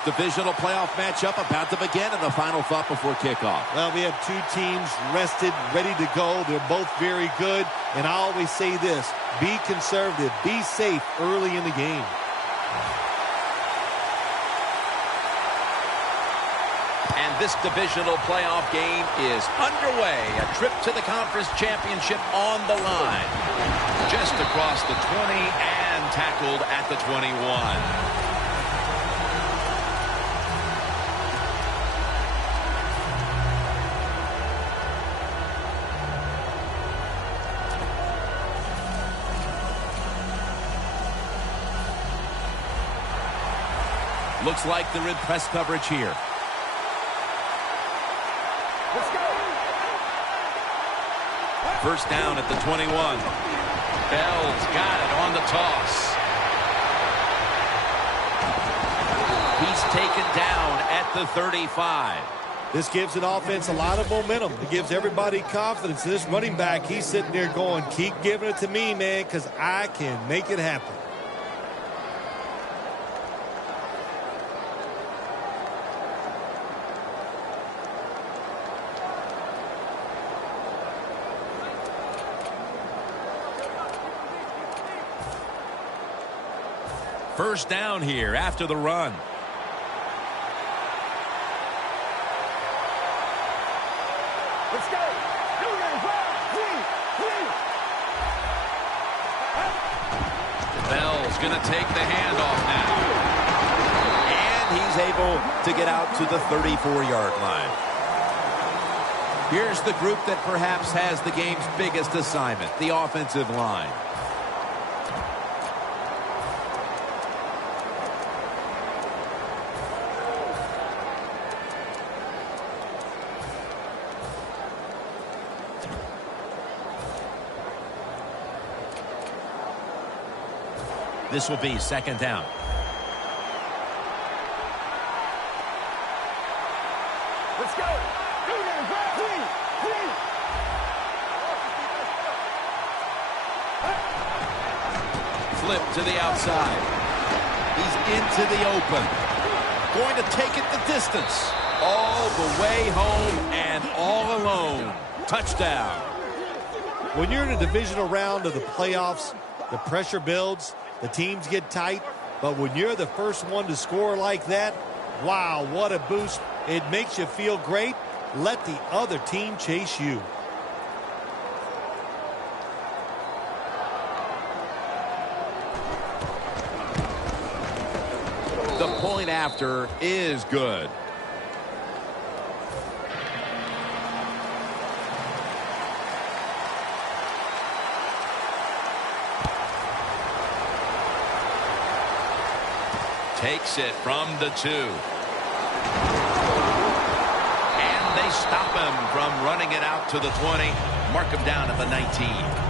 Divisional playoff matchup about to begin, and the final thought before kickoff. Well, we have two teams rested, ready to go. They're both very good. And I always say this, be conservative, be safe early in the game. And this divisional playoff game is underway. A trip to the conference championship on the line. Just across the 20 and tackled at the 21. Looks like they're in press coverage here. Let's go. First down at the 21. Bell's got it on the toss. He's taken down at the 35. This gives an offense a lot of momentum. It gives everybody confidence. This running back, he's sitting there going, keep giving it to me, man, because I can make it happen. First down here after the run. Let's go. Bell's going to take the handoff now. And he's able to get out to the 34-yard line. Here's the group that perhaps has the game's biggest assignment, the offensive line. This will be second down. Let's go. Flip to the outside. He's into the open. Going to take it the distance. All the way home and all alone. Touchdown. When you're in a divisional round of the playoffs, the pressure builds. The teams get tight, but when you're the first one to score like that, wow, what a boost. It makes you feel great. Let the other team chase you. The point after is good. Takes it from the 2. And they stop him from running it out to the 20. Mark him down at the 19.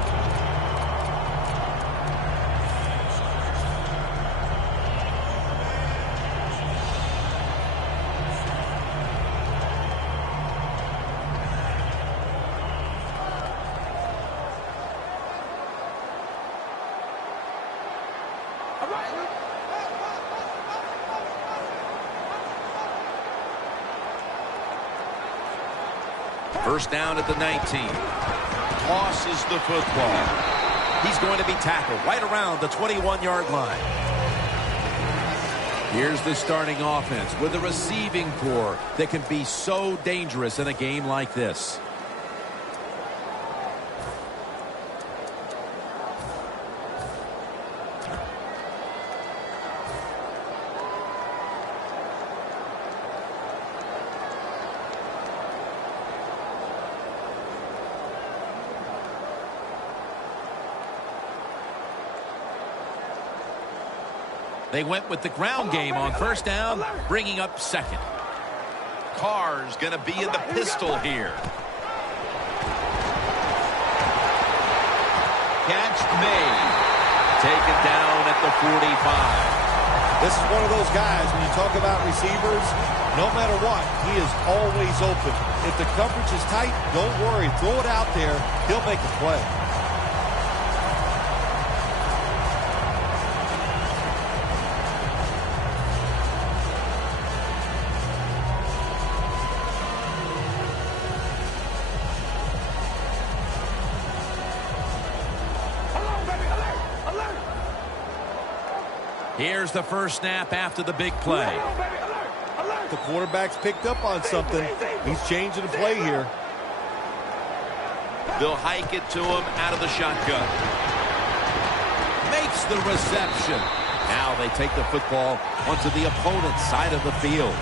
First down at the 19. Tosses the football. He's going to be tackled right around the 21-yard line. Here's the starting offense with a receiving corps that can be so dangerous in a game like this. They went with the ground game on first down, bringing up second. Carr's going to be in the pistol here. Catch made. Taken down at the 45. This is one of those guys, when you talk about receivers, no matter what, he is always open. If the coverage is tight, don't worry. Throw it out there. He'll make a play. Here's the first snap after the big play. The quarterback's picked up on something. He's changing the play here. They'll hike it to him out of the shotgun. Makes the reception. Now they take the football onto the opponent's side of the field.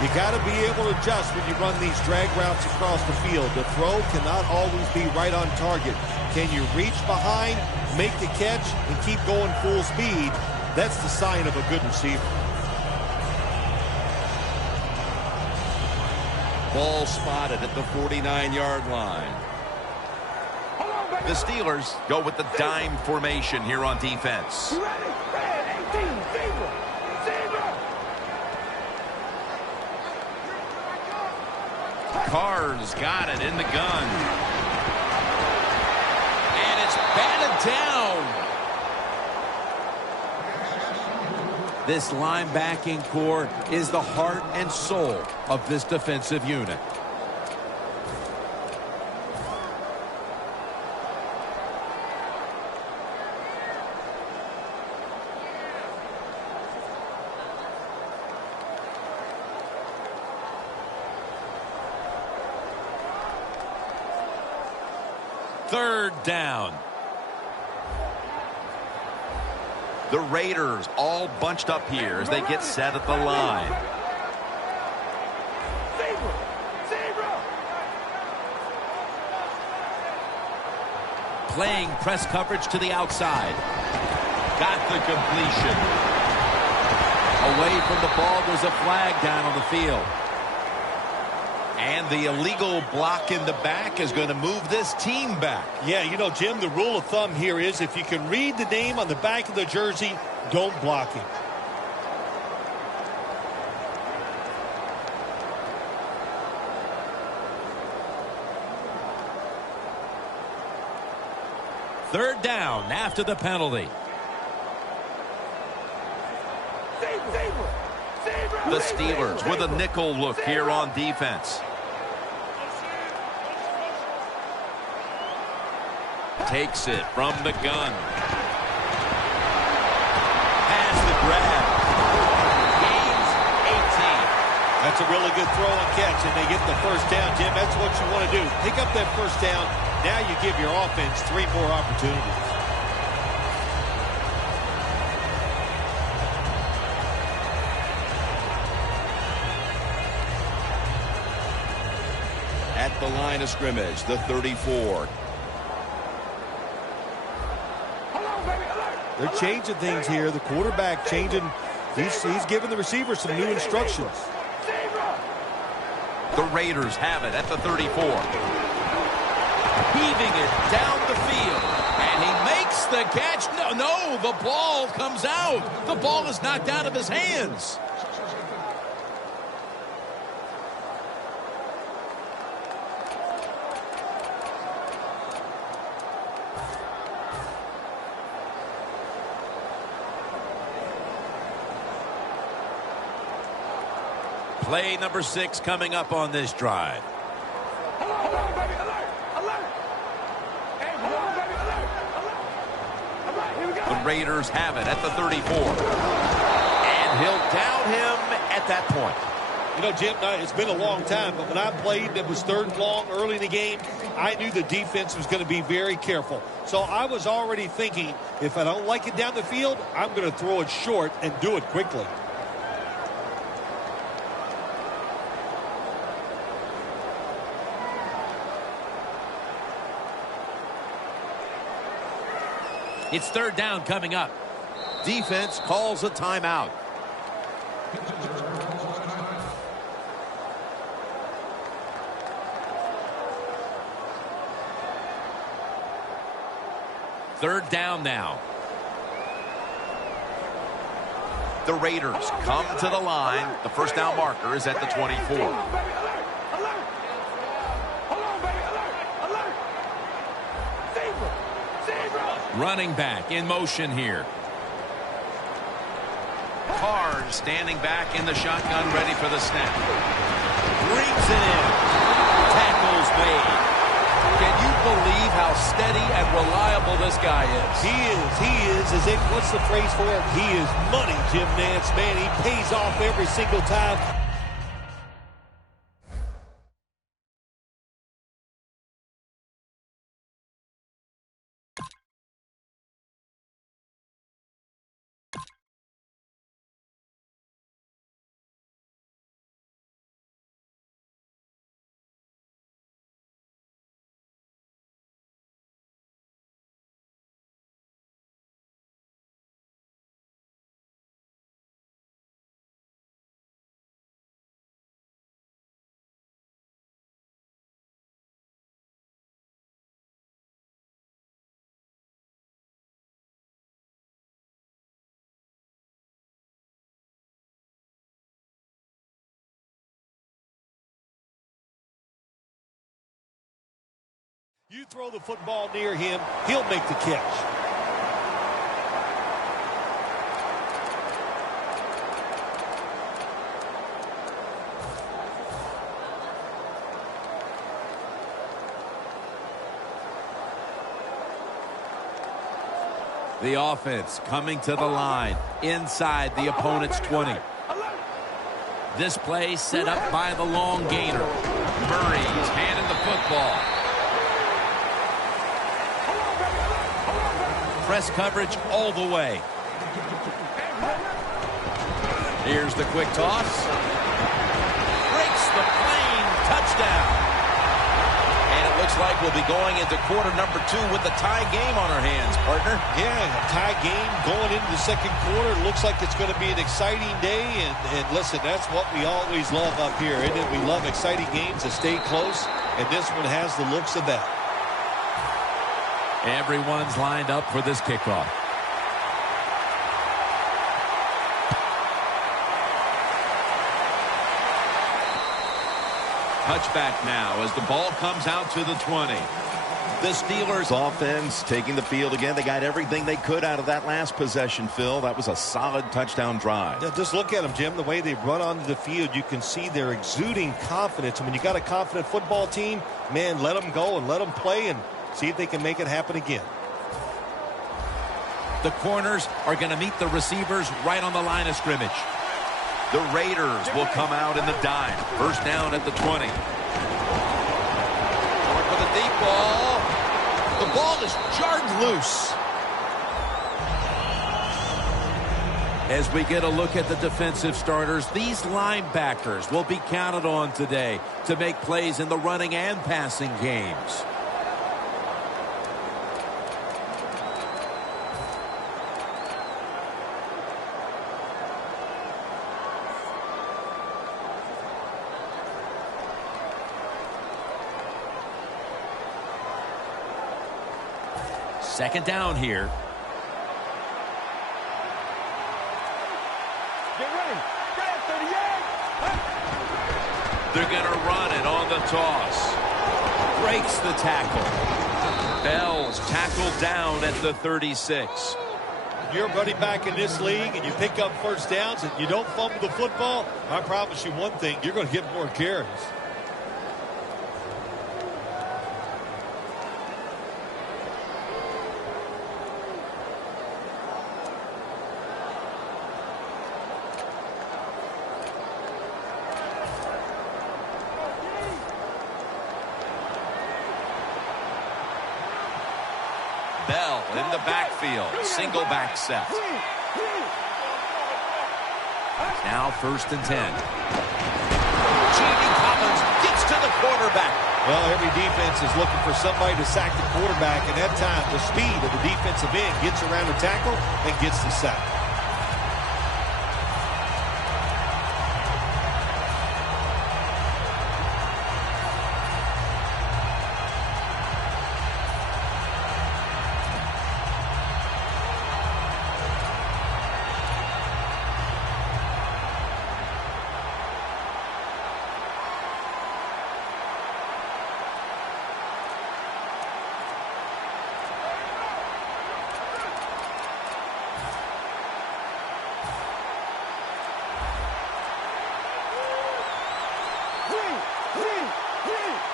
You got to be able to adjust when you run these drag routes across the field. The throw cannot always be right on target. Can you reach behind, make the catch, and keep going full speed? That's the sign of a good receiver. Ball spotted at the 49-yard line. The Steelers go with the dime formation here on defense. Carr's got it in the gun. And it's batted down. This linebacking core is the heart and soul of this defensive unit. Third down. The Raiders all bunched up here as they get set at the line. Playing press coverage to the outside. Got the completion. Away from the ball, there's a flag down on the field. And the illegal block in the back is going to move this team back. Yeah, you know, Jim, the rule of thumb here is if you can read the name on the back of the jersey, don't block him. Third down after the penalty. The Steelers with a nickel look here on defense. Takes it from the gun. Has the grab. Gains 18. That's a really good throw and catch, and they get the first down, Jim. That's what you want to do. Pick up that first down. Now you give your offense 3 more opportunities. At the line of scrimmage, the 34. They're changing things here. The quarterback changing. He's giving the receiver some new instructions. The Raiders have it at the 34. Heaving it down the field. And he makes the catch. No, the ball comes out. The ball is knocked out of his hands. Play number 6 coming up on this drive. The Raiders have it at the 34. And he'll down him at that point. You know, Jim, it's been a long time, but when I played, it was 3rd and long early in the game. I knew the defense was going to be very careful. So I was already thinking, if I don't like it down the field, I'm going to throw it short and do it quickly. It's 3rd down coming up. Defense calls a timeout. Third down now. The Raiders come to the line. The first down marker is at the 24. Running back in motion here. Carr standing back in the shotgun, ready for the snap. Brings it in. Tackles made. Can you believe how steady and reliable this guy is? He is. What's the phrase for him? He is money, Jim Nance. Man, he pays off every single time. You throw the football near him, he'll make the catch. The offense coming to the line inside the opponent's 20. This play set up by the long gainer. Murray's handing the football. Press coverage all the way. Here's the quick toss. Breaks the plane. Touchdown. And it looks like we'll be going into quarter number 2 with the tie game on our hands, partner. Yeah, a tie game going into the second quarter. It looks like it's going to be an exciting day. And listen, that's what we always love up here, isn't it? We love exciting games that stay close. And this one has the looks of that. Everyone's lined up for this kickoff. Touchback now as the ball comes out to the 20. The Steelers offense taking the field again. They got everything they could out of that last possession, Phil. That was a solid touchdown drive. Yeah, just look at them, Jim. The way they run onto the field, you can see they're exuding confidence. And when you got a confident football team, man, let them go and let them play and see if they can make it happen again. The corners are going to meet the receivers right on the line of scrimmage. The Raiders will come out in the dime. First down at the 20. For the deep ball. The ball is jarred loose. As we get a look at the defensive starters, these linebackers will be counted on today to make plays in the running and passing games. Second down here. Get ready. Get 38. They're going to run it on the toss. Breaks the tackle. Bell's tackled down at the 36. You're running back in this league and you pick up first downs and you don't fumble the football, I promise you one thing, you're going to get more carries. Bell in the backfield. Single back set. Now 1st and 10. Genie Collins gets to the quarterback. Well, every defense is looking for somebody to sack the quarterback, and that time the speed of the defensive end gets around the tackle and gets the sack.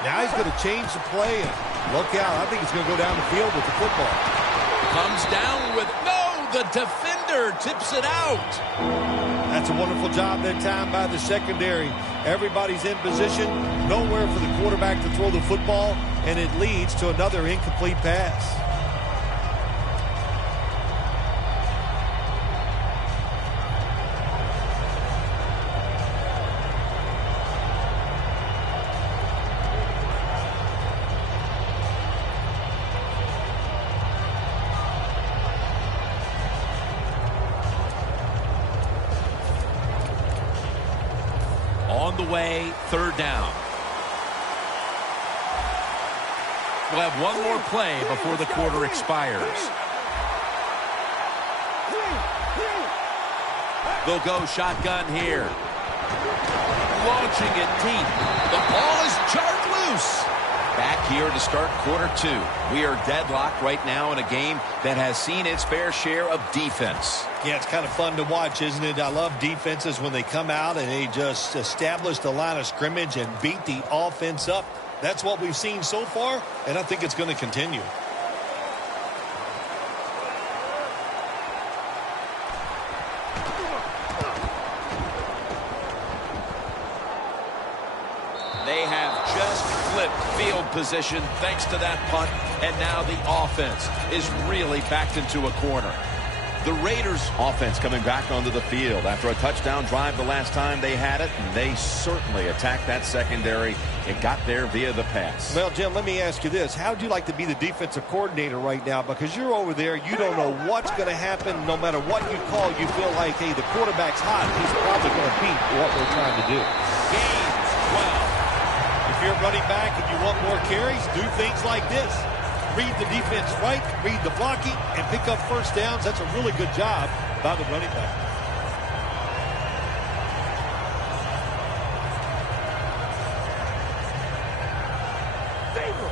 Now he's going to change the play and Look out. I think he's going to go down the field with the football. Comes down with, no, the defender tips it out. That's a wonderful job that time by the secondary. Everybody's in position, nowhere for the quarterback to throw the football, and it leads to another incomplete pass. On the way, third down. We'll have one more play before the quarter expires. They'll go shotgun here. Launching it deep. The ball is jarred loose. Back here to start quarter two. We are deadlocked right now in a game that has seen its fair share of defense. Yeah, it's kind of fun to watch, isn't it? I love defenses when they come out and they just establish the line of scrimmage and beat the offense up. That's what we've seen so far, and I think it's going to continue. They have just flipped field position thanks to that punt, and now the offense is really backed into a corner. The Raiders offense coming back onto the field after a touchdown drive the last time they had it, and they certainly attacked that secondary and got there via the pass. Well, Jim, let me ask you this. How would you like to be the defensive coordinator right now? Because you're over there, you don't know what's going to happen. No matter what you call, you feel like, hey, the quarterback's hot. He's probably going to beat what we're trying to do. Gains 12. If you're running back and you want more carries, do things like this. Read the defense right, read the blocking, and pick up first downs. That's a really good job by the running back. Zebra!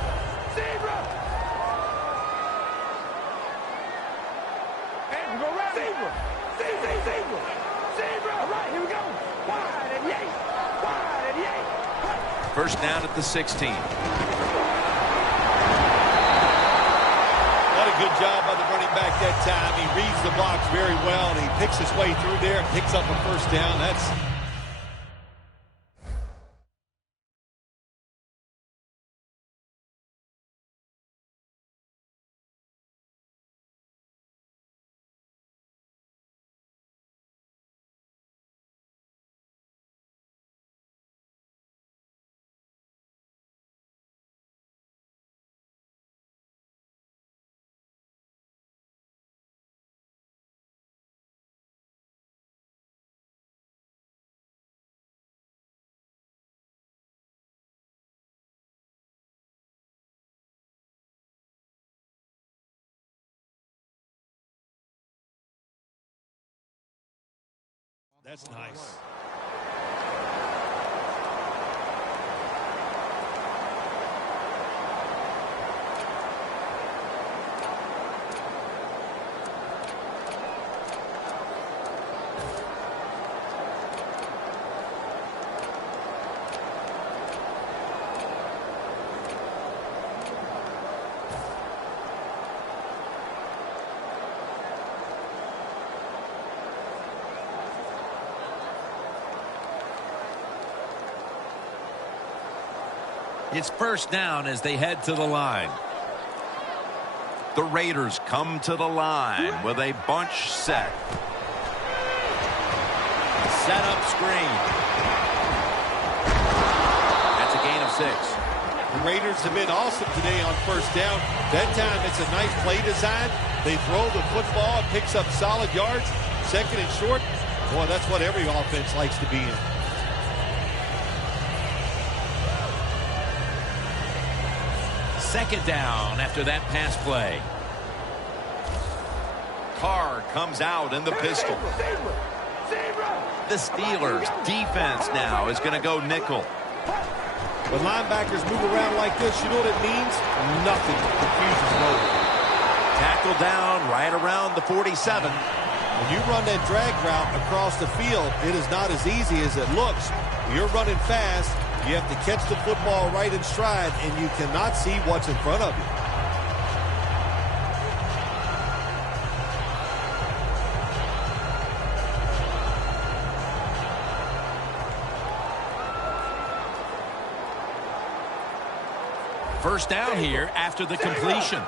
And we go right. Zebra! All right, here we go. Wide and yay. First down at the 16. Good job by the running back that time. He reads the blocks very well, and he picks his way through there and picks up a first down. That's nice. It's first down as they head to the line. The Raiders come to the line with a bunch set. Set up screen. That's a gain of 6. The Raiders have been awesome today on first down. That time it's a nice play design. They throw the football, it picks up solid yards. Second and short. Boy, that's what every offense likes to be in. Second down after that pass play. Carr comes out in the pistol. The Steelers defense now is going to go nickel. When linebackers move around like this, you know what it means? Nothing confuses nobody. Tackle down right around the 47. When you run that drag route across the field, it is not as easy as it looks. You're running fast. You have to catch the football right in stride, and you cannot see what's in front of you. First down here after the completion.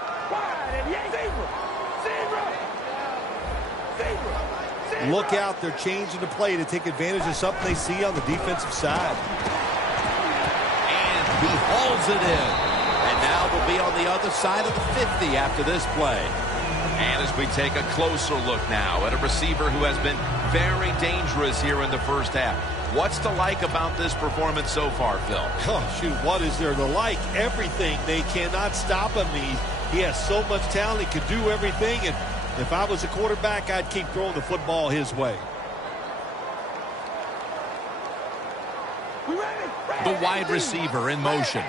Look out, they're changing the play to take advantage of something they see on the defensive side. And he hauls it in. And now they'll be on the other side of the 50 after this play. And as we take a closer look now at a receiver who has been very dangerous here in the first half. What's to like about this performance so far, Phil? Oh, shoot, what is there to like? Everything. They cannot stop him. He has so much talent. He could do everything. And if I was a quarterback, I'd keep throwing the football his way. The wide receiver in motion.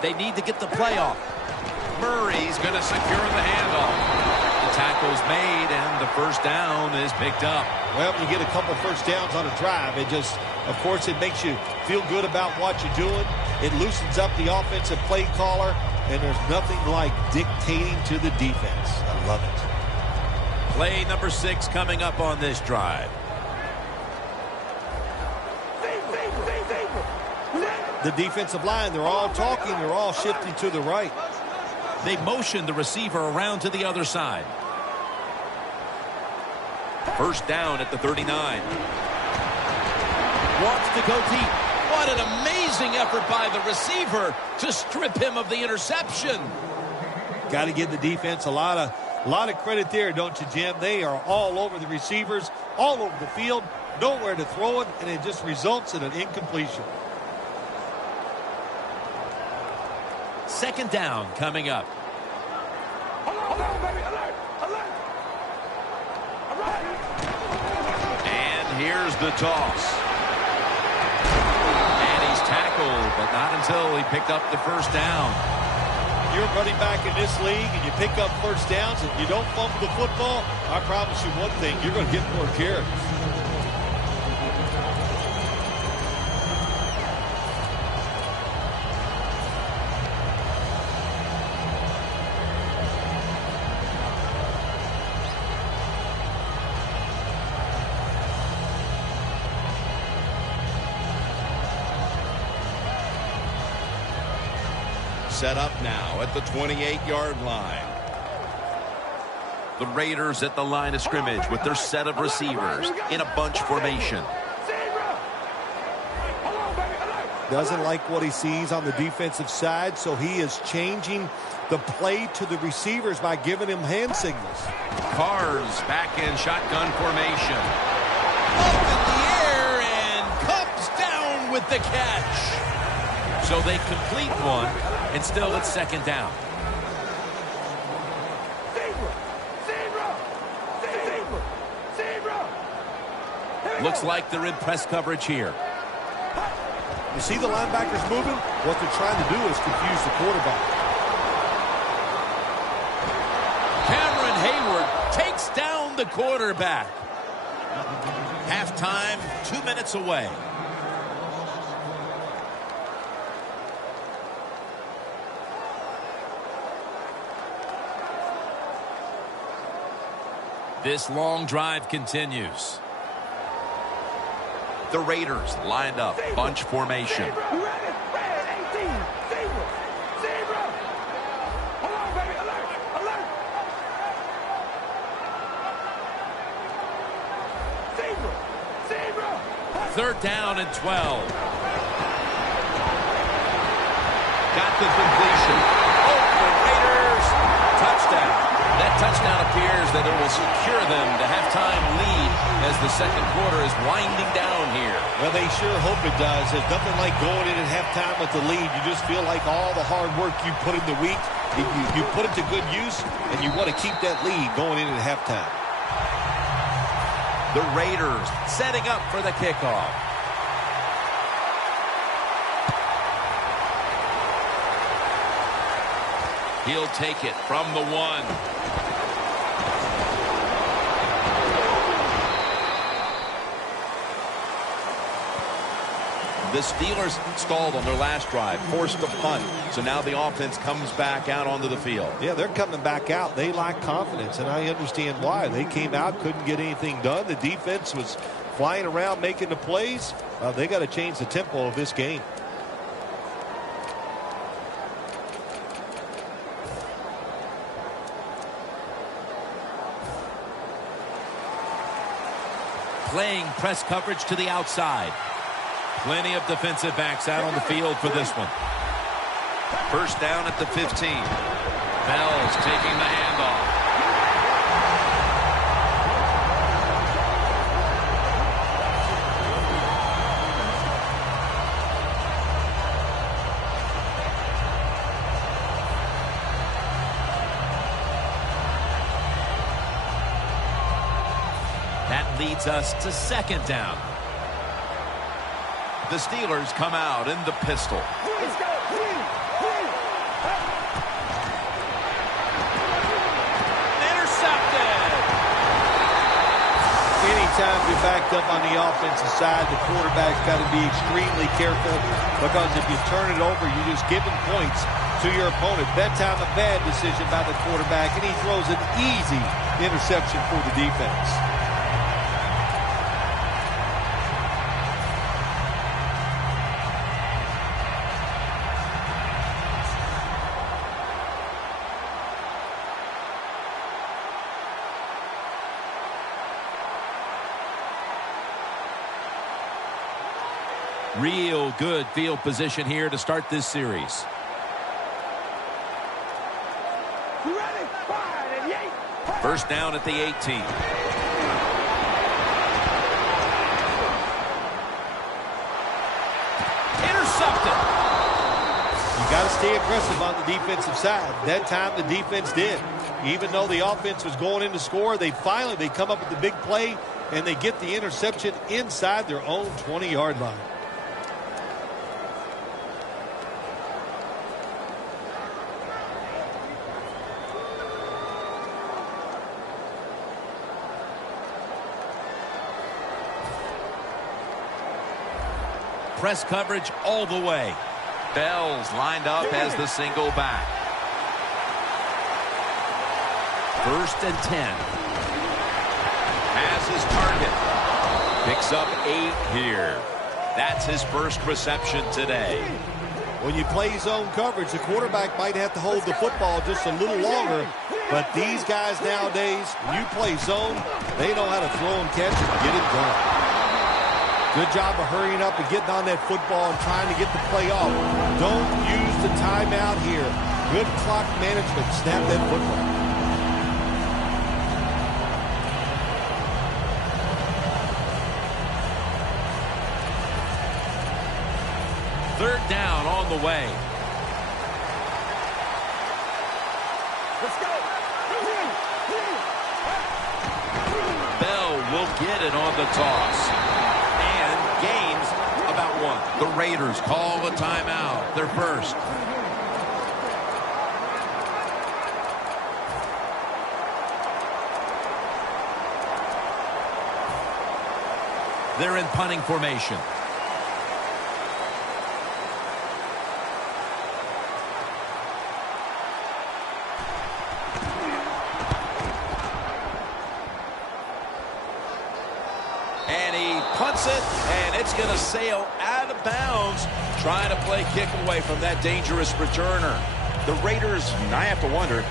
They need to get the play off. Murray's going to secure the handoff. The tackle's made, and the first down is picked up. Well, when you get a couple first downs on a drive, it just, of course, it makes you feel good about what you're doing. It loosens up the offensive play caller, and there's nothing like dictating to the defense. I love it. Play number 6 coming up on this drive. The defensive line, they're all talking, they're all shifting to the right. They motion the receiver around to the other side. First down at the 39. Wants to go deep. What an amazing effort by the receiver to strip him of the interception. Got to give the defense a lot of credit there, don't you, Jim? They are all over the receivers, all over the field, nowhere to throw it, and it just results in an incompletion. Second down coming up. Hold on, baby. Alert! Alert! All right. And here's the toss. And he's tackled, but not until he picked up the first down. You're running back in this league and you pick up first downs and you don't fumble the football, I promise you one thing, you're going to get more carries. Set up now at the 28-yard line. The Raiders at the line of scrimmage with their set of receivers in a bunch formation. Doesn't like what he sees on the defensive side, so he is changing the play to the receivers by giving him hand signals. Carr's back in shotgun formation. Up in the air and comes down with the catch. So they complete one, and still it's second down. Looks like they're in press coverage here. You see the linebackers moving? What they're trying to do is confuse the quarterback. Cameron Hayward takes down the quarterback. Halftime, 2 minutes away. This long drive continues. The Raiders lined up, bunch formation. Third down and 12. Got the completion. Oh, the Raiders. Touchdown. That touchdown appears that it will secure them to halftime lead as the second quarter is winding down here. Well, they sure hope it does. There's nothing like going in at halftime with the lead. You just feel like all the hard work you put in the week, you put it to good use, and you want to keep that lead going in at halftime. The Raiders setting up for the kickoff. He'll take it from the 1. The Steelers stalled on their last drive, forced a punt. So now the offense comes back out onto the field. Yeah, they're coming back out. They lack confidence, and I understand why. They came out, couldn't get anything done. The defense was flying around making the plays. They got to change the tempo of this game. Playing press coverage to the outside. Plenty of defensive backs out on the field for this one. First down at the 15. Bell's taking the handoff. That leads us to second down. The Steelers come out in the pistol. Let's go. Intercepted. Anytime you're backed up on the offensive side, the quarterback's got to be extremely careful, because if you turn it over, you're just giving points to your opponent. That time, a bad decision by the quarterback, and he throws an easy interception for the defense. Real good field position here to start this series. You ready? Wide and yay. First down at the 18. Intercepted. You got to stay aggressive on the defensive side. That time the defense did. Even though the offense was going in to score, they come up with the big play, and they get the interception inside their own 20-yard line. Press coverage all the way. Bell's lined up as the single back. First and 10. Has his target. Picks up 8 here. That's his first reception today. When you play zone coverage, the quarterback might have to hold the football just a little longer. But these guys nowadays, when you play zone, they know how to throw and catch and get it done. Good job of hurrying up and getting on that football and trying to get the play off. Don't use the timeout here. Good clock management. Snap that football. Third down on the way. Let's go. Bell will get it on the toss. Gains about 1. The Raiders call a timeout. Their first. They're in punting formation. And he punts it, and it's going to sail out of bounds, trying to play kick away from that dangerous returner. The Raiders, I have to wonder,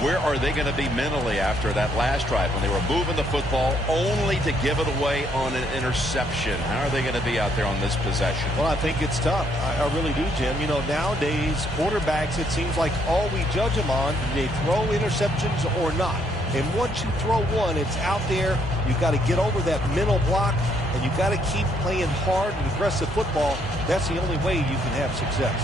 where are they going to be mentally after that last drive when they were moving the football only to give it away on an interception? How are they going to be out there on this possession? Well, I think it's tough. I really do, Jim. You know, nowadays, quarterbacks, it seems like all we judge them on, do they throw interceptions or not? And once you throw one, it's out there. You've got to get over that mental block, and you've got to keep playing hard and aggressive football. That's the only way you can have success.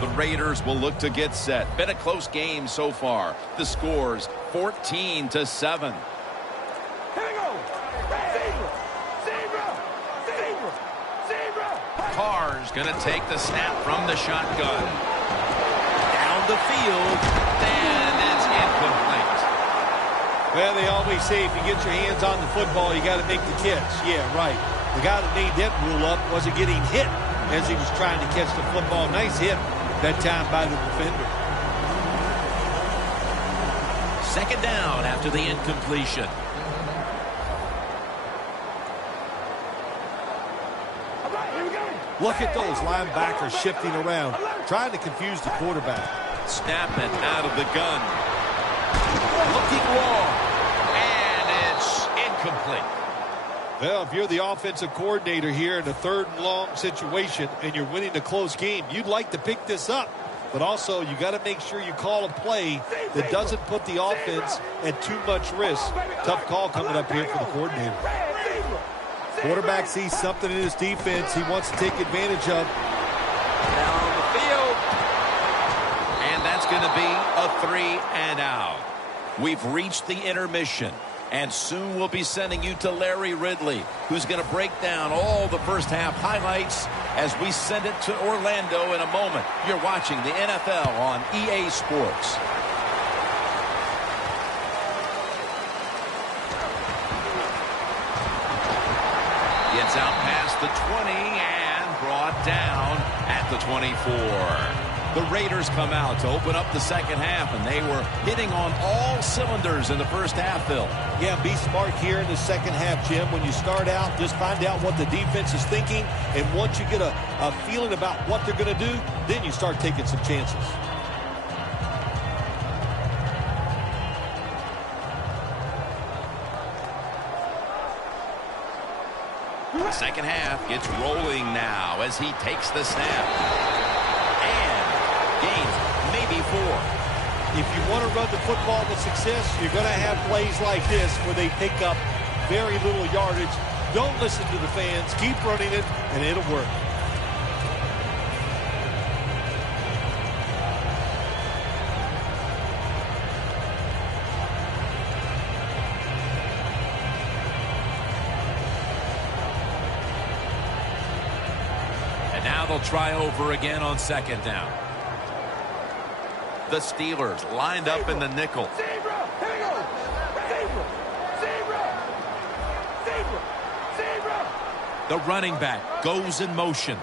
The Raiders will look to get set. Been a close game so far. The score's 14-7. Here we go. Ready. Raiders going to take the snap from the shotgun. Down the field, and it's incomplete. Well, they always say if you get your hands on the football, you got to make the catch. Yeah, right. The guy that made that rule up wasn't getting hit as he was trying to catch the football. Nice hit that time by the defender. Second down after the incompletion. Look at those linebackers shifting around, trying to confuse the quarterback. Snap it out of the gun. Looking long, and it's incomplete. Well, if you're the offensive coordinator here in a third and long situation and you're winning a close game, you'd like to pick this up. But also, you got to make sure you call a play that doesn't put the offense at too much risk. Tough call coming up here for the coordinator. Quarterback sees something in his defense he wants to take advantage of. Down the field. And that's going to be a 3-and-out. We've reached the intermission. And soon we'll be sending you to Larry Ridley, who's going to break down all the first half highlights as we send it to Orlando in a moment. You're watching the NFL on EA Sports. Gets out past the 20 and brought down at the 24. The Raiders come out to open up the second half, and they were hitting on all cylinders in the first half, Phil. Yeah, be smart here in the second half, Jim. When you start out, just find out what the defense is thinking, and once you get a feeling about what they're going to do, then you start taking some chances. The second half gets rolling now as he takes the snap. And gains maybe 4. If you want to run the football with success, you're going to have plays like this where they pick up very little yardage. Don't listen to the fans. Keep running it, and it'll work. Now they'll try over again on second down. The Steelers lined up in the nickel. Zebra! Here we go! Zebra! Zebra! Zebra! Zebra! The running back goes in motion.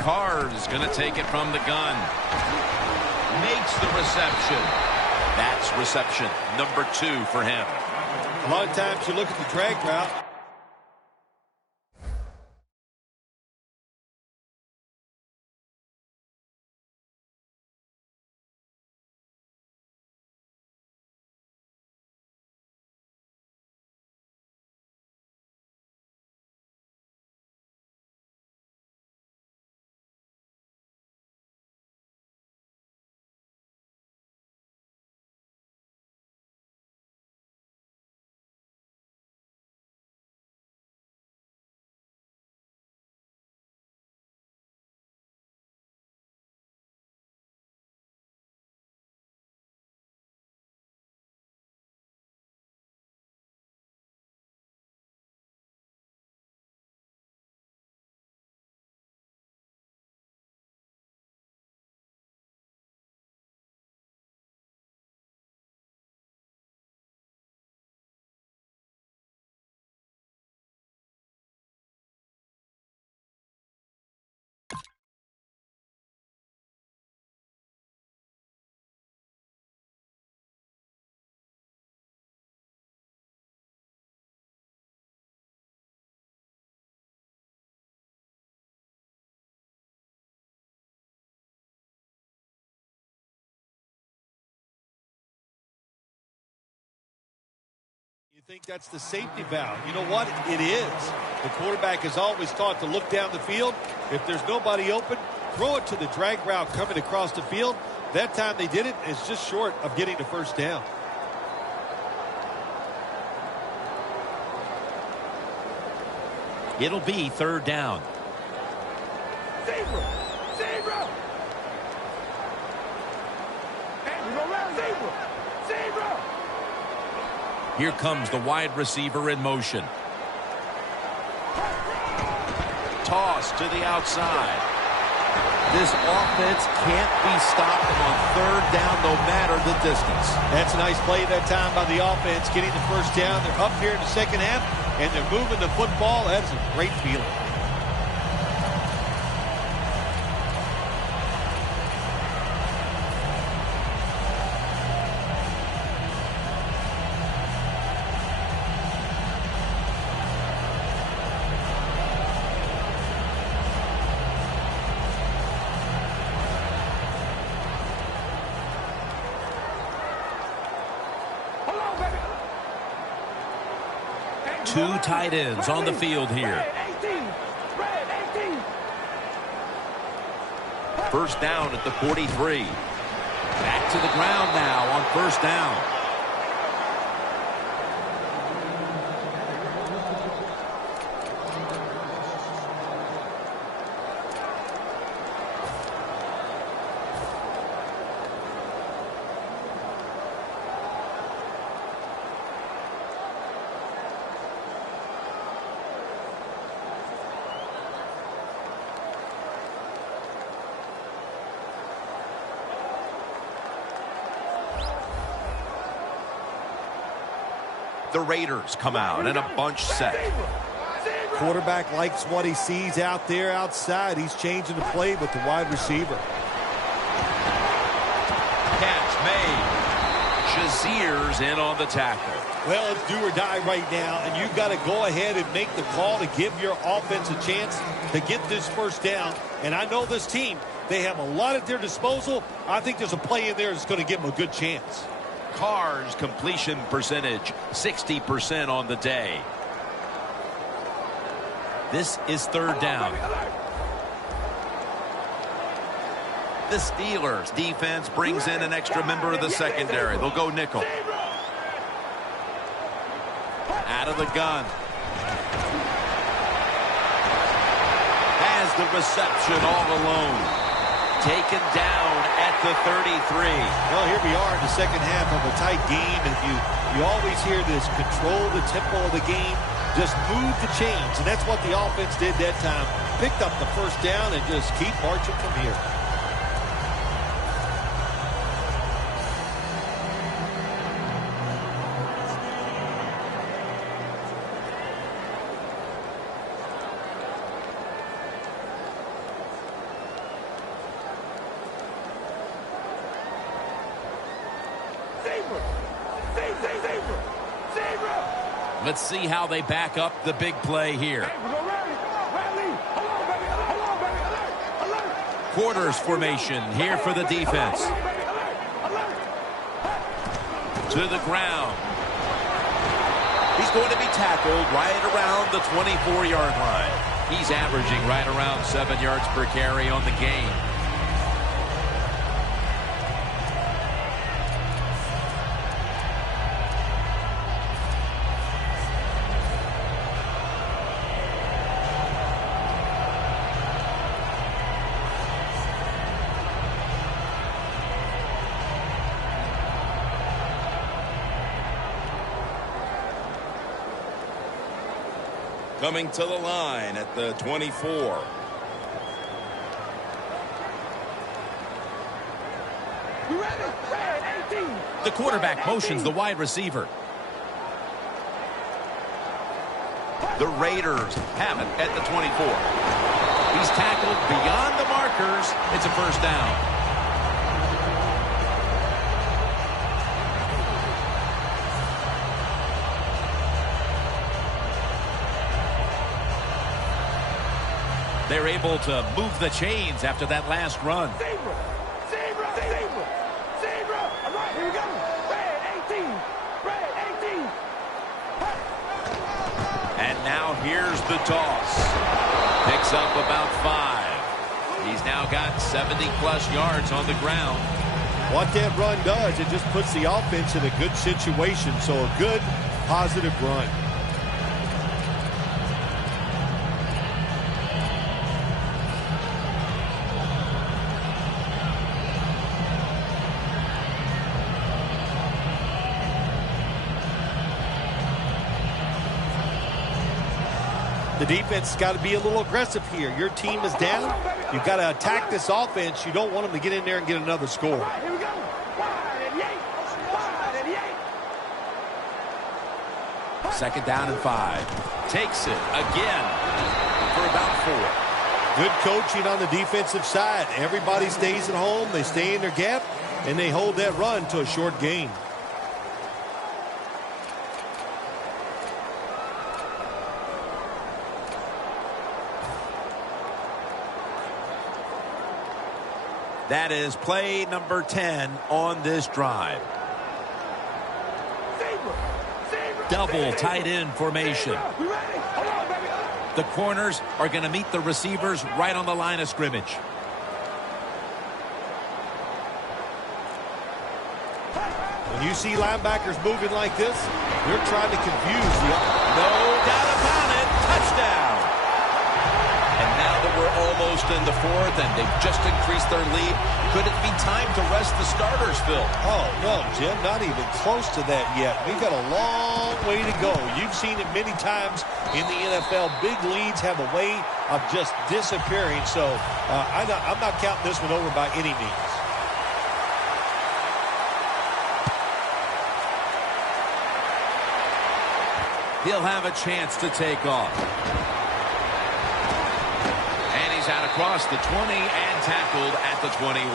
Carr's going to take it from the gun. Makes the reception. That's reception number 2 for him. A lot of times you look at the drag route. You think that's the safety valve. You know what? It is. The quarterback is always taught to look down the field. If there's nobody open, throw it to the drag route coming across the field. That time they did it. It's just short of getting the first down. It'll be third down. Zebra! Zebra! And we go round zebra! Zebra! Here comes the wide receiver in motion. toss to the outside. This offense can't be stopped on third down no matter the distance. That's a nice play that time by the offense, getting the first down. They're up here in the second half, and they're moving the football. That's a great feeling. Two tight ends on the field here. First down at the 43. Back to the ground now on first down. The Raiders come out in a bunch set. Quarterback likes what he sees out there outside. He's changing the play with the wide receiver. Catch made. Shazier's in on the tackle. Well, it's do or die right now, and you've got to go ahead and make the call to give your offense a chance to get this first down. And I know this team, they have a lot at their disposal. I think there's a play in there that's going to give them a good chance. Carr's completion percentage, 60% on the day. This is third down. The Steelers defense brings in an extra member of the secondary. They'll go nickel. Out of the gun. Has the reception all alone. Taken down at the 33. Well, here we are in the second half of a tight game, and you always hear this: control the tempo of the game, just move the chains, and that's what the offense did that time. Picked up the first down and just keep marching from here. Let's see how they back up the big play here. Quarters formation here for the defense. To the ground. He's going to be tackled right around the 24-yard line. He's averaging right around 7 yards per carry on the game. Coming to the line at the 24. The quarterback motions the wide receiver. The Raiders have it at the 24. He's tackled beyond the markers. It's a first down. They're able to move the chains after that last run. Zebra! Zebra! Zebra! Zebra! All right, here we go. Red 18. Red 18. And now here's the toss. Picks up about 5. He's now got 70-plus yards on the ground. What that run does, it just puts the offense in a good situation. So a good, positive run. The defense has got to be a little aggressive here. Your team is down. You've got to attack this offense. You don't want them to get in there and get another score. Here we go. 2nd down and 5. Takes it again for about 4. Good coaching on the defensive side. Everybody stays at home. They stay in their gap, and they hold that run to a short gain. That is play number 10 on this drive. Double tight end formation. The corners are going to meet the receivers right on the line of scrimmage. When you see linebackers moving like this, they're trying to confuse the offense. No doubt about it. Touchdown. And now that we're almost in the 4th and they've just increased their lead, could it be time to rest the starters, Phil? Oh, no, Jim, not even close to that yet. We've got a long way to go. You've seen it many times in the NFL. Big leads have a way of just disappearing, so I'm not counting this one over by any means. He'll have a chance to take off. Out across the 20 and tackled at the 21.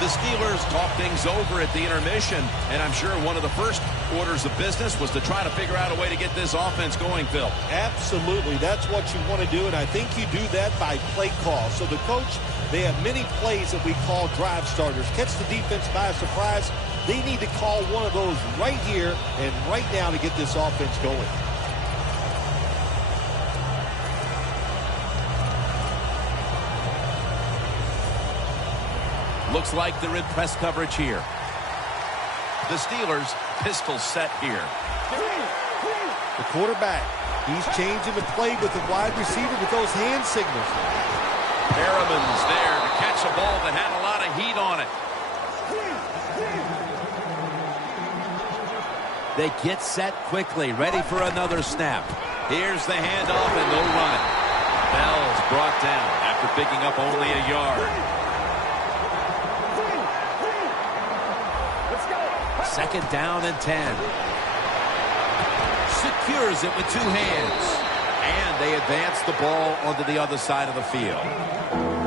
The Steelers talk things over at the intermission, and I'm sure one of the first orders of business was to try to figure out a way to get this offense going, Phil. Absolutely. That's what you want to do, and I think you do that by play call. So the coach, they have many plays that we call drive starters. Catch the defense by surprise. They need to call one of those right here and right now to get this offense going. Looks like they're in press coverage here. The Steelers pistol set here. The quarterback, he's changing the play with the wide receiver with those hand signals. Perriman's there to catch a ball that had a lot of heat on it. They get set quickly, ready for another snap. Here's the handoff, and they'll run it. Bell's brought down after picking up only a yard. 2nd down and 10. Secures it with 2 hands. And they advance the ball onto the other side of the field.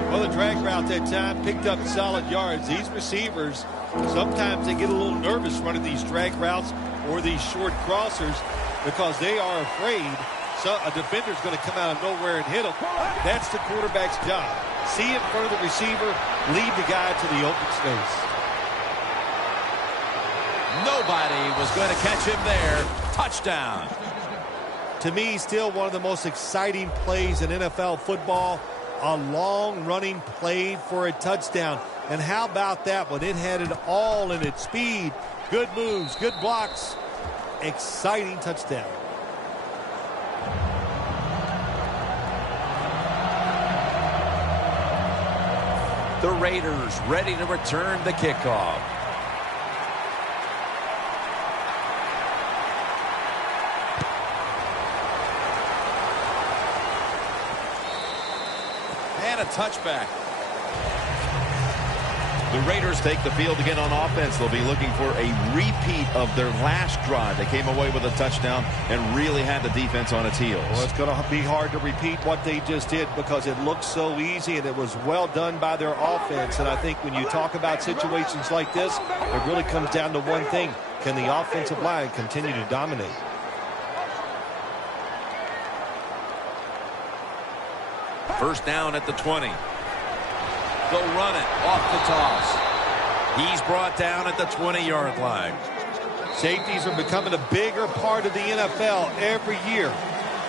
Well, the drag route that time picked up solid yards. These receivers, sometimes they get a little nervous running these drag routes or these short crossers because they are afraid a defender's going to come out of nowhere and hit them. That's the quarterback's job. See in front of the receiver, lead the guy to the open space. Nobody was going to catch him there. Touchdown. To me, still one of the most exciting plays in NFL football. A long running play for a touchdown. And how about that one? It had it all in its speed. Good moves, good blocks. Exciting touchdown. The Raiders ready to return the kickoff. A touchback. The Raiders take the field again on offense. They'll be looking for a repeat of their last drive. They came away with a touchdown and really had the defense on its heels. Well, it's going to be hard to repeat what they just did because it looked so easy and it was well done by their offense. And I think when you talk about situations like this, it really comes down to one thing. Can the offensive line continue to dominate? First down at the 20. They'll run it off the toss. He's brought down at the 20-yard line. Safeties are becoming a bigger part of the NFL every year.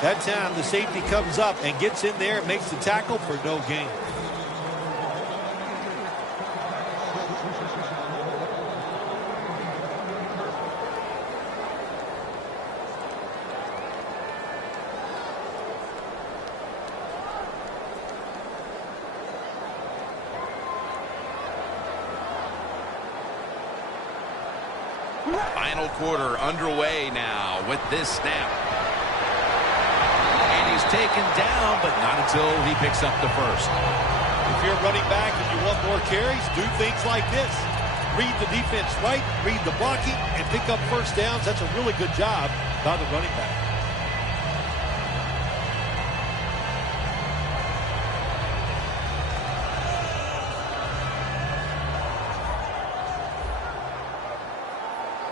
That time the safety comes up and gets in there and makes the tackle for no gain. Final quarter underway now with this snap. He's taken down, but not until he picks up the first. If you're running back and you want more carries, do things like this. Read the defense right, read the blocking, and pick up first downs. That's a really good job by the running back.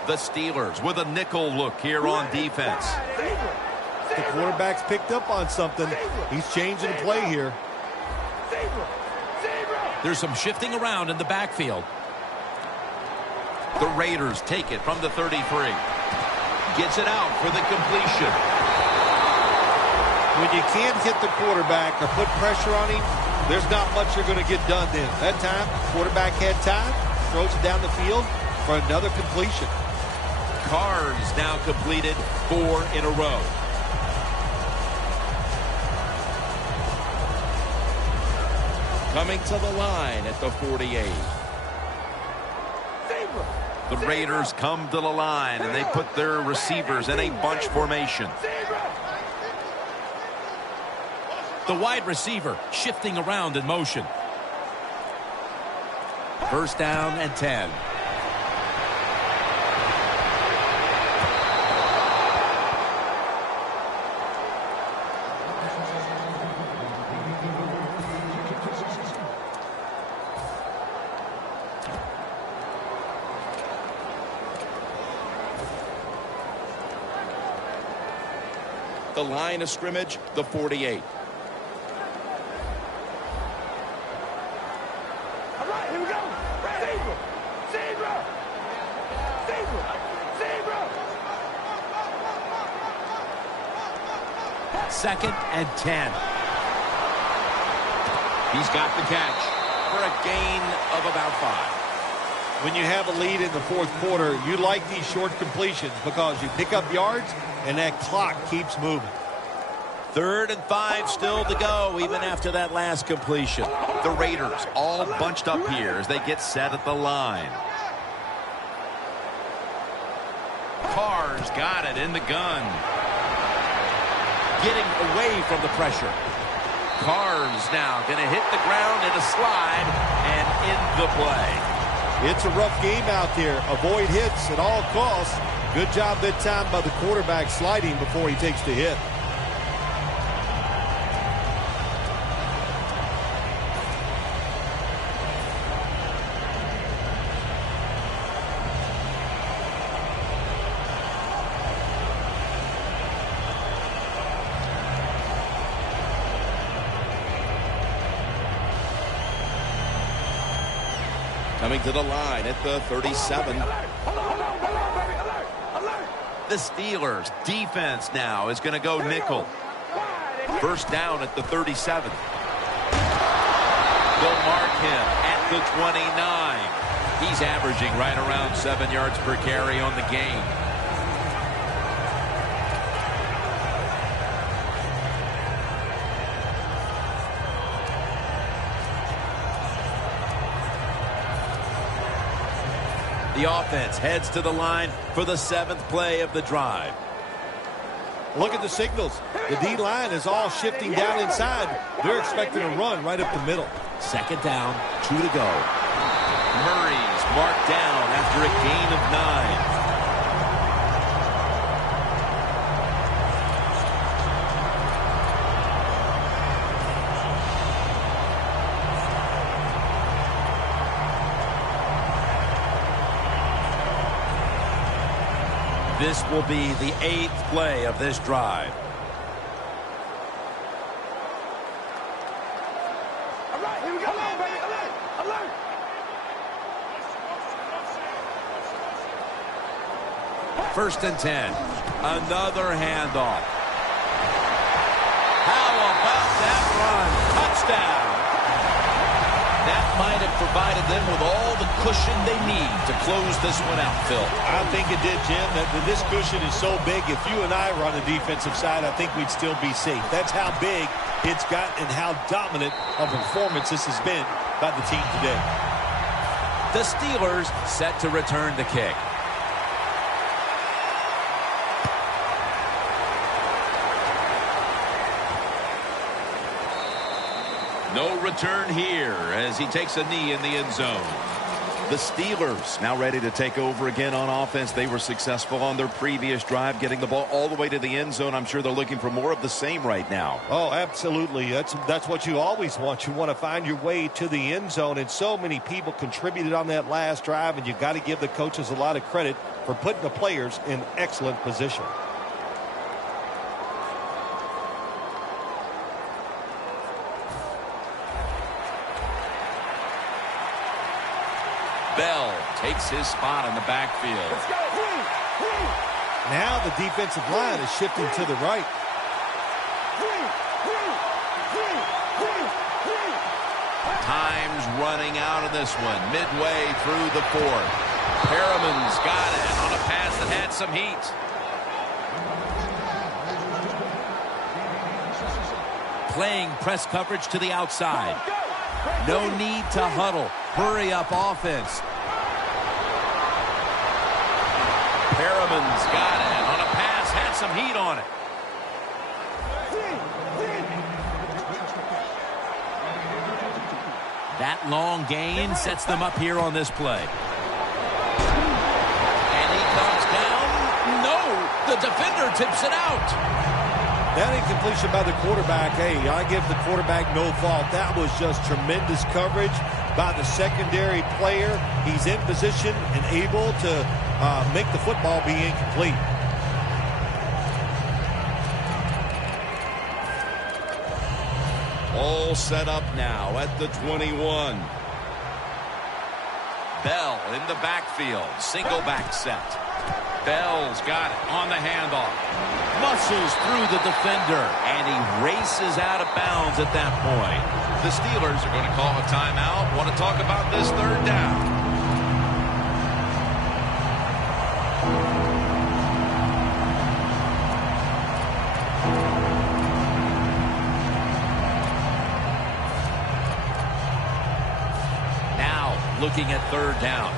The Steelers with a nickel look here on defense. The quarterback's picked up on something. He's changing the play here. There's some shifting around in the backfield. The Raiders take it from the 33. Gets it out for the completion. When you can't hit the quarterback or put pressure on him, there's not much you're going to get done then. That time, quarterback had time, throws it down the field for another completion. Carr's now completed 4 in a row. Coming to the line at the 48. The Raiders come to the line, and they put their receivers in a bunch formation. The wide receiver shifting around in motion. First down and 10. The line of scrimmage, the 48. All right, here we go. Zebra. Second and 10. He's got the catch for a gain of about 5. When you have a lead in the fourth quarter, you like these short completions because you pick up yards and that clock keeps moving. 3rd and 5 still to go even after that last completion. The Raiders all bunched up here as they get set at the line. Carr's got it in the gun. Getting away from the pressure. Carr's now going to hit the ground in a slide and in the play. It's a rough game out there. Avoid hits at all costs. Good job that time by the quarterback sliding before he takes the hit. Coming to the line at the 37. The Steelers defense now is going to go nickel. First down at the 37. They'll mark him at the 29. He's averaging right around 7 yards per carry on the game. The offense heads to the line for the 7th play of the drive. Look at the signals. The D-line is all shifting down inside. They're expecting a run right up the middle. Second down, 2 to go. Murray's marked down after a gain of 9. This will be the 8th play of this drive. All right, here we go. Alert, baby. Alert. First and 10. Another handoff. How about that run? Touchdown. That might have provided them with all the cushion they need to close this one out, Phil. I think it did, Jim. This cushion is so big, if you and I were on the defensive side, I think we'd still be safe. That's how big it's got and how dominant a performance this has been by the team today. The Steelers set to return the kick. No return here as he takes a knee in the end zone. The Steelers now ready to take over again on offense. They were successful on their previous drive, getting the ball all the way to the end zone. I'm sure they're looking for more of the same right now. Oh, absolutely. That's what you always want. You want to find your way to the end zone, and so many people contributed on that last drive, and you got to give the coaches a lot of credit for putting the players in excellent position. Bell takes his spot in the backfield. Let's go. Now the defensive line is shifting to the right. Time's running out of this one. Midway through the fourth. Perriman's got it on a pass that had some heat. Playing press coverage to the outside. No need to huddle. Hurry up offense. Perriman's got it on a pass. Had some heat on it. That long gain sets them up here on this play. And he comes down. No, the defender tips it out. That incompletion by the quarterback, hey, I give the quarterback no fault. That was just tremendous coverage by the secondary player. He's in position and able to make the football be incomplete. All set up now at the 21. Bell in the backfield. Single back set. Bell's got it on the handoff. Muscles through the defender. And he races out of bounds at that point. The Steelers are going to call a timeout. Want to talk about this third down. Looking at third down.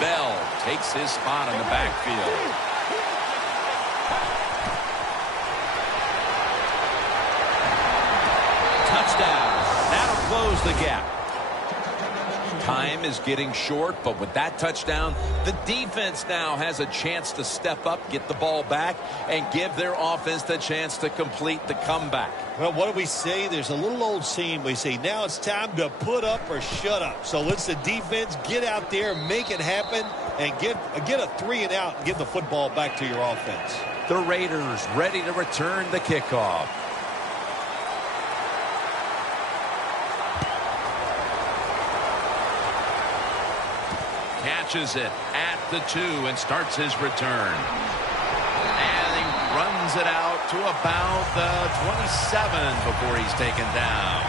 Bell takes his spot in the backfield. Touchdown. That'll close the gap. Time is getting short, but with that touchdown, the defense now has a chance to step up, get the ball back, and give their offense the chance to complete the comeback. Well, what do we say? There's a little old saying we say, now it's time to put up or shut up. So let's the defense get out there, make it happen, and get a 3 and out and give the football back to your offense. The Raiders ready to return the kickoff. Catches it at the 2 and starts his return. And he runs it out to about the 27 before he's taken down.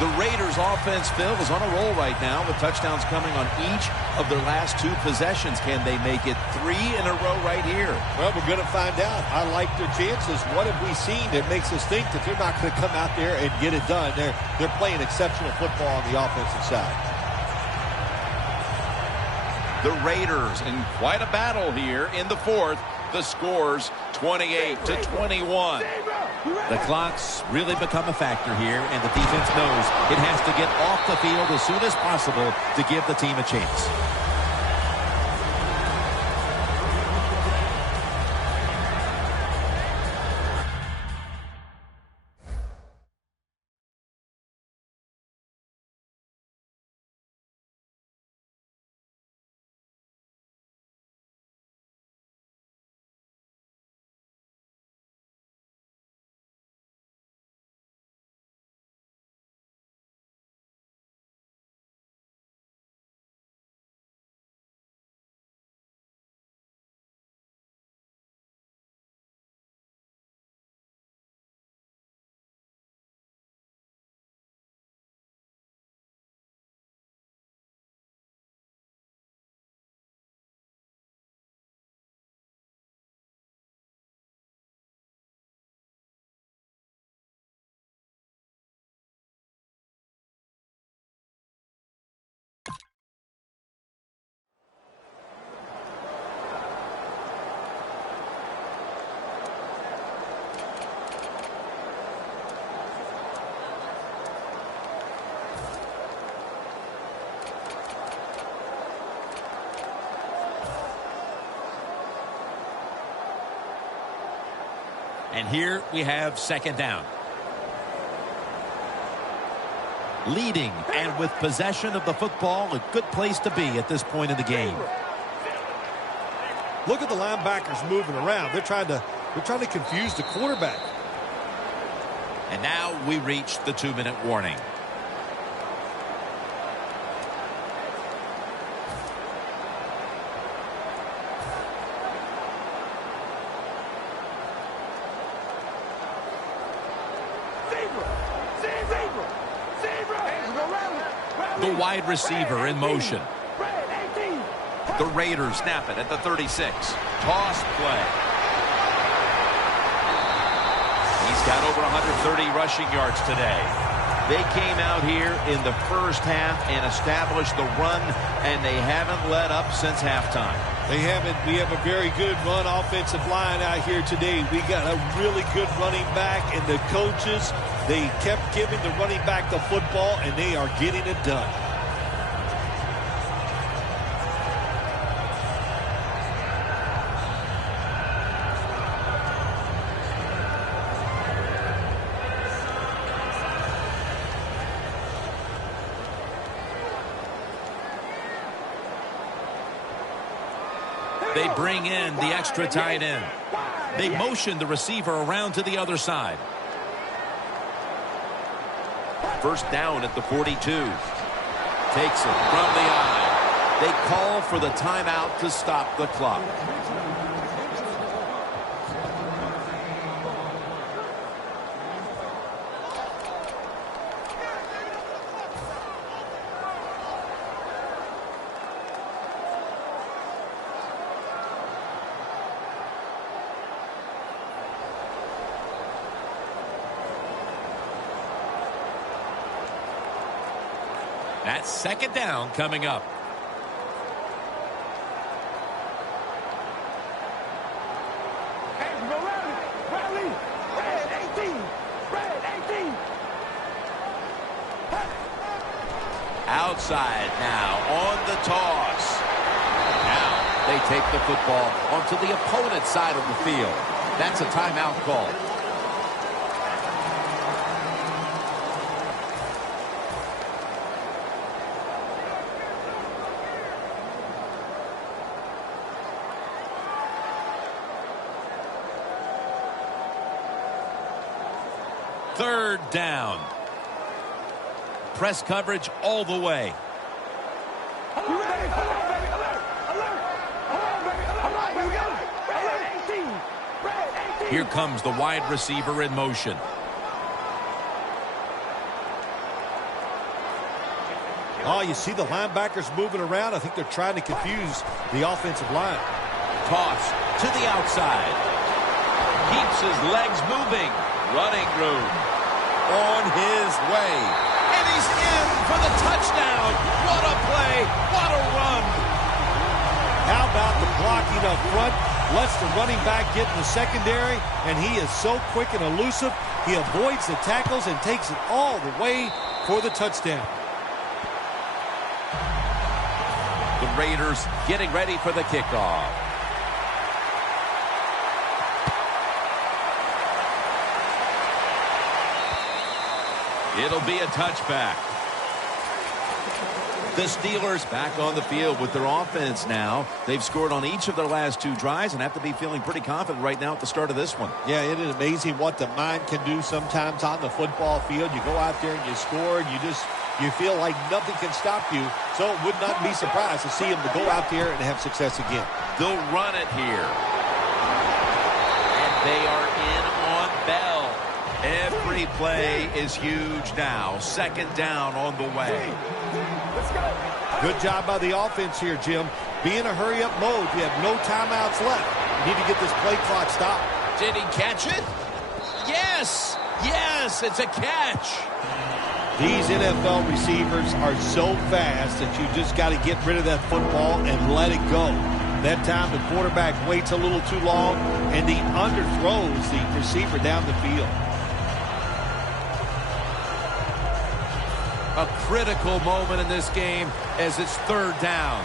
The Raiders offense, Phil, is on a roll right now with touchdowns coming on each of their last 2 possessions. Can they make it 3 in a row right here? Well, we're going to find out. I like their chances. What have we seen that makes us think that they're not going to come out there and get it done? They're playing exceptional football on the offensive side. The Raiders in quite a battle here in the fourth. The score's 28-21. The clock's really become a factor here, and the defense knows it has to get off the field as soon as possible to give the team a chance. And here we have second down. Leading and with possession of the football, a good place to be at this point in the game. Look at the linebackers moving around. They're trying to confuse the quarterback. And now we reach the 2-minute warning. The wide receiver in motion. The Raiders snap it at the 36. Toss play. He's got over 130 rushing yards today. They came out here in the first half and established the run, and they haven't let up since halftime. They haven't. We have a very good run offensive line out here today. We got a really good running back, and the coaches, they kept giving the running back the football, and they are getting it done. They bring in the extra tight end. They motion the receiver around to the other side. First down at the 42. Takes it from the eye. They call for the timeout to stop the clock. That's second down coming up. Outside now on the toss. Now they take the football onto the opponent's side of the field. That's a timeout call. Third down. Press coverage all the way. Here comes the wide receiver in motion. Oh, you see the linebackers moving around. I think they're trying to confuse the offensive line. Toss to the outside. Keeps his legs moving. Running room. On his way. And he's in for the touchdown. What a play. What a run. How about the blocking up front? Lets the running back get in the secondary, and he is so quick and elusive. He avoids the tackles and takes it all the way for the touchdown. The Raiders getting ready for the kickoff. It'll be a touchback. The Steelers back on the field with their offense now. They've scored on each of their last two drives and have to be feeling pretty confident right now at the start of this one. Yeah, it is amazing what the mind can do sometimes on the football field. You go out there and you score, and you feel like nothing can stop you. So it would not be surprised to see him to go out there and have success again. They'll run it here. And they are in on Bell. Every play is huge now. Second down on the way. Good job by the offense here, Jim. Be in a hurry-up mode. You have no timeouts left. You need to get this play clock stopped. Did he catch it? Yes! Yes, it's a catch. These NFL receivers are so fast that you just got to get rid of that football and let it go. That time the quarterback waits a little too long, and he underthrows the receiver down the field. A critical moment in this game as it's third down.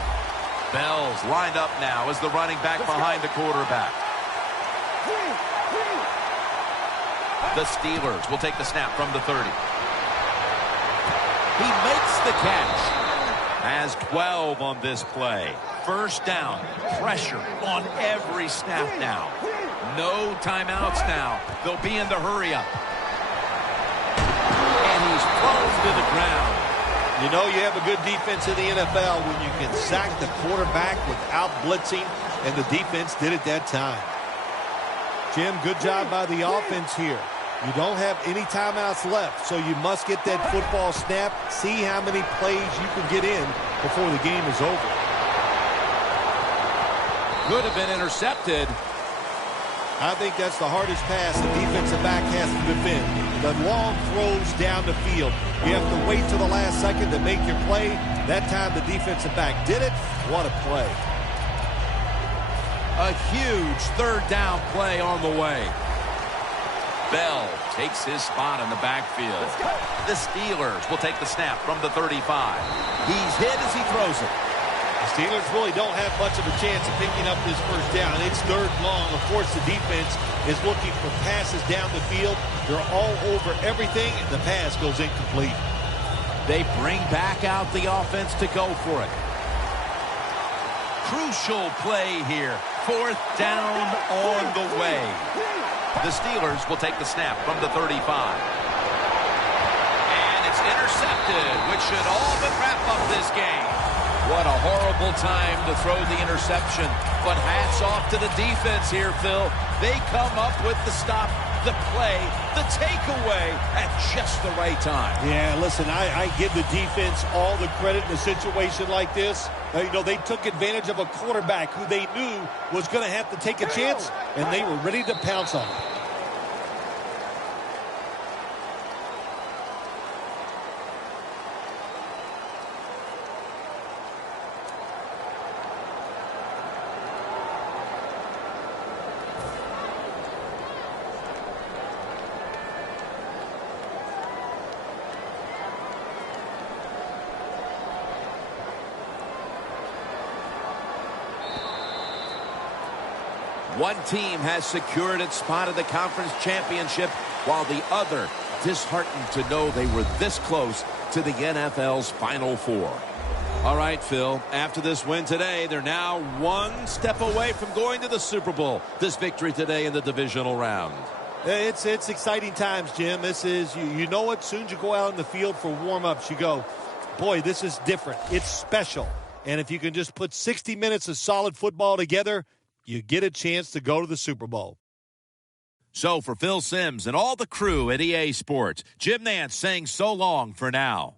Bell's lined up now as the running back behind the quarterback. The Steelers will take the snap from the 30. He makes the catch. Has 12 on this play. First down. Pressure on every snap now. No timeouts now. They'll be in the hurry-up. And he's thrown to the ground. You know you have a good defense in the NFL when you can sack the quarterback without blitzing, and the defense did it that time. Jim, good job by the offense here. You don't have any timeouts left, so you must get that football snap, see how many plays you can get in before the game is over. Could have been intercepted. I think that's the hardest pass the defensive back has to defend. The long throws down the field. You have to wait till the last second to make your play. That time the defensive back did it. What a play. A huge third down play on the way. Bell takes his spot in the backfield. The Steelers will take the snap from the 35. He's hit as he throws it. The Steelers really don't have much of a chance of picking up this first down. It's third long. Of course, the defense is looking for passes down the field. They're all over everything, and the pass goes incomplete. They bring back out the offense to go for it. Crucial play here. Fourth down on the way. The Steelers will take the snap from the 35. And it's intercepted, which should all but wrap up this game. What a horrible time to throw the interception. But hats off to the defense here, Phil. They come up with the stop, the play, the takeaway at just the right time. Yeah, listen, I give the defense all the credit in a situation like this. You know, they took advantage of a quarterback who they knew was going to have to take a chance, and they were ready to pounce on him. One team has secured its spot in the conference championship, while the other disheartened to know they were this close to the NFL's Final Four. All right, Phil, after this win today, they're now one step away from going to the Super Bowl. This victory today in the divisional round. It's exciting times, Jim. This is, you know what, soon as you go out in the field for warm-ups, you go, boy, this is different. It's special. And if you can just put 60 minutes of solid football together, you get a chance to go to the Super Bowl. So for Phil Simms and all the crew at EA Sports, Jim Nantz saying so long for now.